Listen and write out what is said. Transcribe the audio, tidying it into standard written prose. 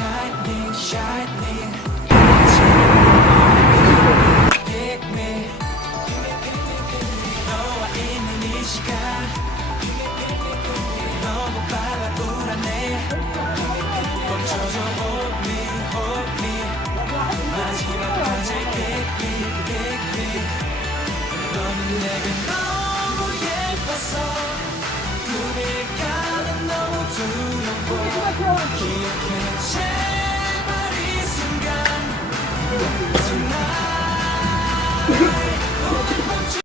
shining, shining. Pick me. 너와 있는 이 시간 너무 빨라 불안해. 멈춰줘 hold me, hold me. 마지막까지 pick me, pick me. 너는 내게 너무 예뻐서 꿈일까는 너무 두려워. 기억해